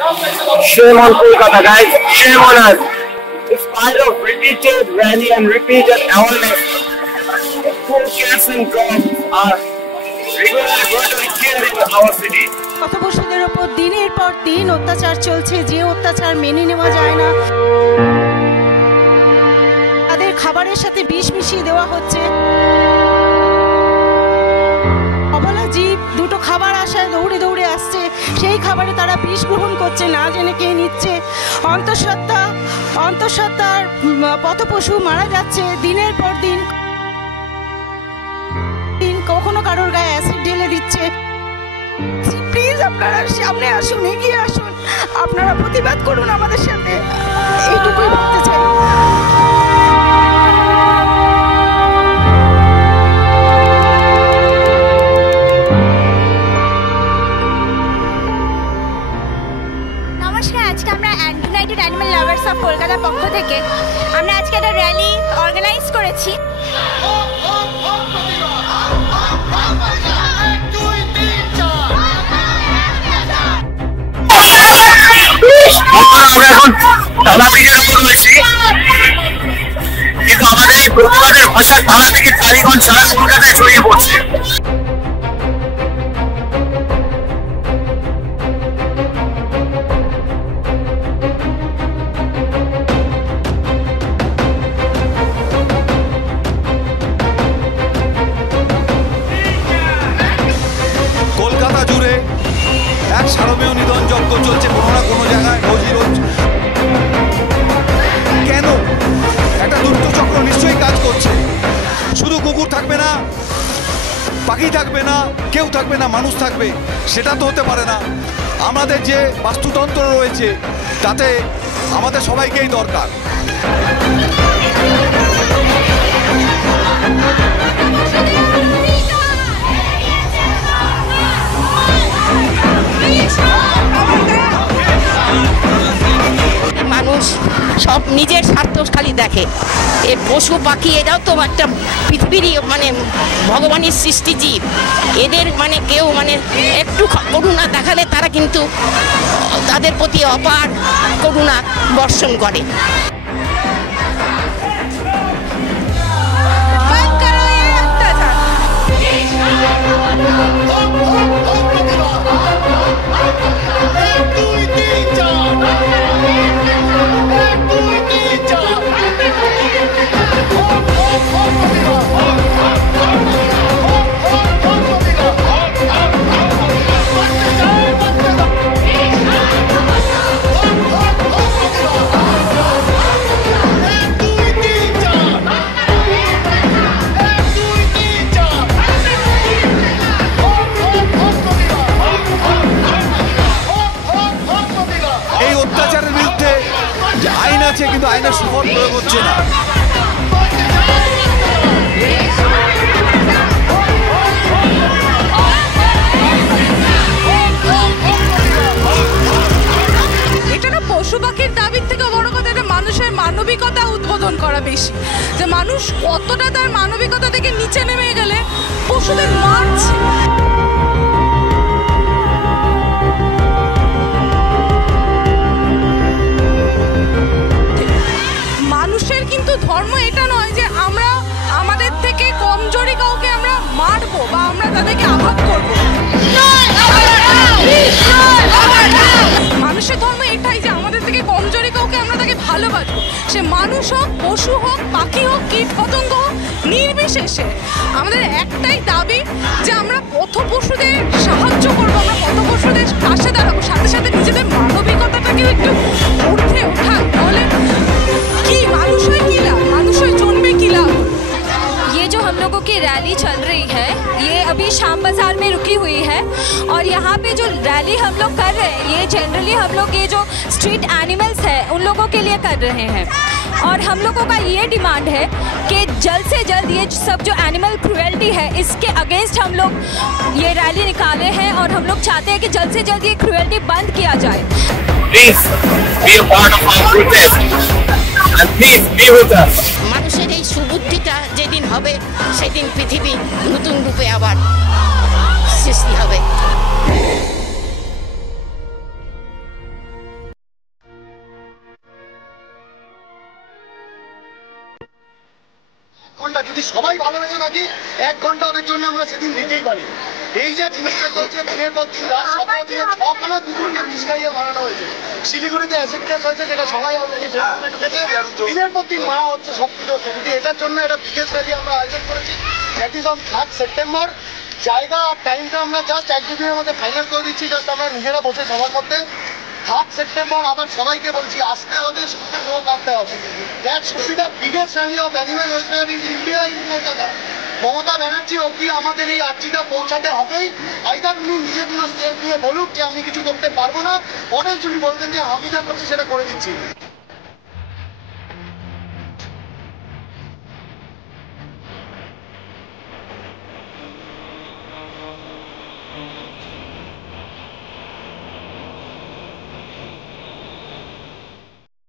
Shame on Kolkata, guys. Shame on us. In spite of repeated rally and repeated awareness, poor cats and dogs are regularly brutally killed in our city. পথপশুদের উপর দিনের পর দিন অত্যাচার চলছে, যে অত্যাচার মেনে নেওয়া যায় না। তাদের খাবারের সাথে বিষ মিশিয়ে দেওয়া হচ্ছে। অবলা জীব দুটো খাবার আশায় দৌড়ে দৌড়ে আসছে, সেই খাবারে তারা বিষ গ্রহণ করছে, না জেনে কে নিচ্ছে। অন্তঃসত্ত্বার পথপশু মারা যাচ্ছে দিনের পর দিন। কখনো কারোর গায়ে অ্যাসিড ঢেলে দিচ্ছে। প্লিজ আপনারা সামনে আসুন, এগিয়ে আসুন, আপনারা প্রতিবাদ করুন আমাদের সাথে, এইটুকুই বলতে চাই। নমস্কার, আজকে আমরা ইউনাইটেড অ্যানিমাল লাভার্স অফ কলকাতার পক্ষ থেকে আমরা আজকে একটা র্যালি অর্গানাইজ করেছি। আমরা এখন তালাপিকের উপর রয়েছি, কিন্তু আমাদের এই প্রতিবাদের ভাষা তালাপিকের কালীগঞ্জ সারা কলকাতায় ছড়িয়ে পড়ছে। কলকাতা জুড়ে এক সারমেয় নিধন যজ্ঞ চলছে কোনো না কোনো জায়গায় রোজই রোজ। কেন? একটা দুষ্ট চক্র নিশ্চয়ই কাজ করছে। শুধু কুকুর থাকবে না, পাখি থাকবে না, কেউ থাকবে না, মানুষ থাকবে, সেটা তো হতে পারে না। আমাদের যে বাস্তুতন্ত্র রয়েছে তাতে আমাদের সবাইকেই দরকার। মানুষ সব নিজের স্বার্থ খালি দেখে। এ পশু পাখি এরাও তো একটা পৃথিবীরই মানে ভগবানের সৃষ্টি জীব। এদের মানে কেউ মানে একটু করুণা দেখালে তারা কিন্তু তাদের প্রতি অপার করুণা বর্ষণ করে। এই অত্যাচারের বিরুদ্ধে যে আইন আছে কিন্তু আইনের সুফল প্রয়োগ হচ্ছে না। এটা না পশু পাখির দাবির থেকে বড় কথা, এটা মানুষের মানবিকতা উদ্বোধন করা বেশি, যে মানুষ কতটা তার মানবিকতা থেকে নিচে নেমে গেলে পশুদের মারছে। মানুষের কিন্তু ধর্ম এটা নয় যে আমরা আমাদের থেকে কমজোরি কাউকে আমরা মারবো বা আমরা তাদেরকে আঘাত করবো। মানুষের ধর্ম এটাই যে আমাদের থেকে কমজোরি কাউকে আমরা তাকে ভালোবাসবো, সে মানুষ হোক, পশু হোক, পাখি হোক, কীট পতঙ্গ হোক, নির্বিশেষে আমাদের একটাই দাবি যে আমরা পথপশুদের সাহায্য করবো, আমরা পথপশুদের পাশে দাঁড়াবো, সাথে সাথে নিজেদের মানবিকতাটাকেও একটু ঊর্ধ্বে ওঠাই। তাহলে কি মানুষ হয় কি লাভ, মানুষ হয় জন্মে কি লাভ। ये जो हम लोगों की रैली चल रही है ये अभी शाम बाजार में रुकी हुई है, और यहाँ पे जो रैली हम लोग कर रहे हैं ये जनरली हम लोग ये जो स्ट्रीट एनिमल्स है उन लोगों के लिए कर रहे हैं। और हम लोगों का ये डिमांड है कि जल्द से जल्द ये सब जो एनिमल क्रूएल्टी है इसके अगेंस्ट हम लोग ये रैली निकाले हैं, और हम लोग चाहते हैं कि जल्द से जल्द ये क्रूएल्टी बंद किया जाए। Please be a part of our protest and please be with us. মানুষের এই সুবুদ্ধিটা যেদিন হবে সেদিন পৃথিবী নতুন রূপে আবার সৃষ্টি হবে। যদি সবাই ভালোবেসে থাকি 1 ঘন্টা ওদের জন্য আমরা সেদিন দিতেই পারি। এই যে জিনিসটা চলছে দিনের পর দিন, রাত 17 দিনে 6খানা কুকুরকে বিষ খাইয়ে মারানো হয়েছে। শিলিগুড়িতে অ্যাসিড টেস্ট হয়েছে, যেটা সবাই অলরেডি দিনের পর দিন মারা হচ্ছে সব কিছু হচ্ছে। কিন্তু এটার জন্য একটা বিশেষ র্যালি আমরা আয়োজন করেছি, দ্যাট ইজ অন 3 সেপ্টেম্বর। জায়গা আর টাইমটা আমরা জাস্ট 1-2 দিনের মধ্যে ফাইনাল করে দিচ্ছি, জাস্ট আমরা নিজেরা বসে সবার মধ্যে। 3 সেপ্টেম্বর আবার সবাইকে বলছি আসতে হবে, সুস্থ থাকতে হবে। That should be the biggest rally of animal welfare in India in Kolkata. Mamata Banerjee অব্দি আমাদের এই আর্জিটা পৌঁছাতে হবেই। আইদার উনি নিজে কোনো স্টেপ নিয়ে বলুক যে আমি কিছু করতে পারবো না, অনেক যদি বলতেন যে আমি যা করছি সেটা করে দিচ্ছি।